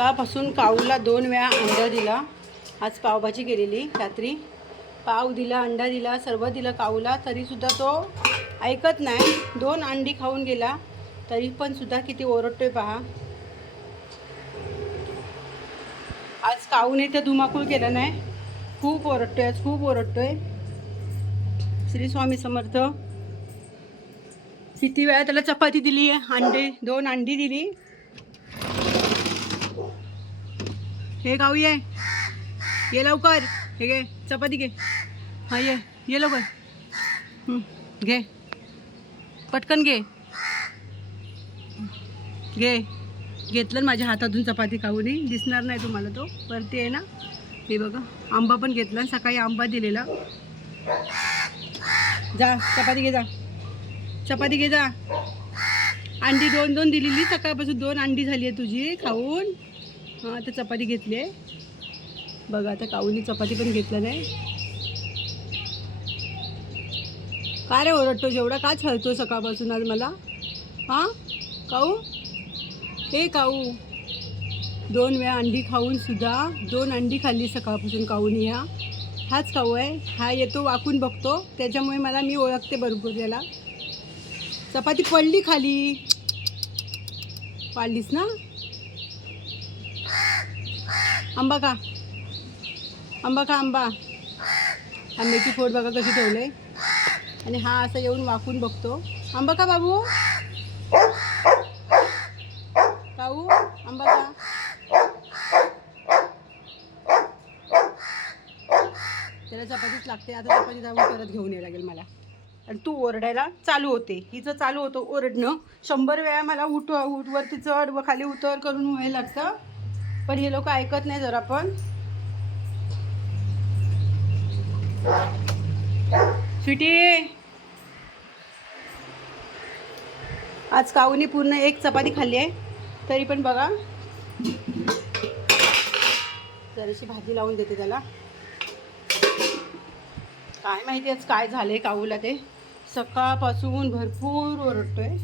सकाळपासून काऊला दोन वेळा अंडा दिला. आज पावभाजी केलेली रात्री. पाव दिला अंडा दिला सर्व दिलं काऊला. तरीसुद्धा तो ऐकत नाही. दोन अंडी खाऊन गेला. तरी पण सुद्धा किती ओरडतोय पहा. आज काऊने तर धुमाकूळ केला नाही? खूप ओरडतोय आज खूप ओरडतोय. श्री स्वामी समर्थ. किती वेळा त्याला चपाती दिली अंडे दोन अंडी दिली. हे गाऊ ये. ये लवकर. हे घे. चपाती घे. हा ये. ये लवकर. घे. पटकन घे. घे. घेतलं माझ्या हातातून चपाती खाऊनी. दिसणार नाही तुम्हाला तो. वरती आहे ना. हे बघा. आंबा पण घेतला. सकाळी आंबा दिलेला. जा चपाती घे जा. चपाती घे जा. अंडी दोन दोन दिलेली. सकाळपासून दोन अंडी झाली आहे तुझी. खाऊन. हां आता चपाती घेतली आहे. बघा आता काऊनी चपाती पण घेतलं नाही काय रे ओरडतो जेवढा का छळतो सकाळपासून आज मला? हां? काऊ? हे काऊ? दोन वेळा अंडी खाऊन सुद्धा दोन अंडी खाल्ली सकाळपासून काऊनी ह्या हाच काऊ आहे? हा येतो वाकून बघतो. त्याच्यामुळे मला मी ओळखते बरोबर त्याला चपाती पडली खाली. पाडलीस ना? आंबा का आंबा का आंबा. आंब्याची फोड बघा कशी ठेवले आणि हा असं येऊन वाकून बघतो. आंबा का बाबू. काऊ आंबा का त्याला चपातीच लागते. आता चपाती जाऊन परत घेऊन यावं लागेल मला. आणि तू ओरडायला चालू होते. हिचं चालू होतं ओरडणं. शंभर वेळा मला उठ उठ वरती चढ व खाली उतर करून व्हायला लागतं. पण हे लोक ऐकत नाही जरा पण. स्वीटी. आज काऊनी पूर्ण एक चपाती खाल्ली आहे. तरी पण बघा. जराशी भाजी लावून देते त्याला. काय माहिती आज काय झालंय काऊला ते. सकाळपासून भरपूर ओरडतोय.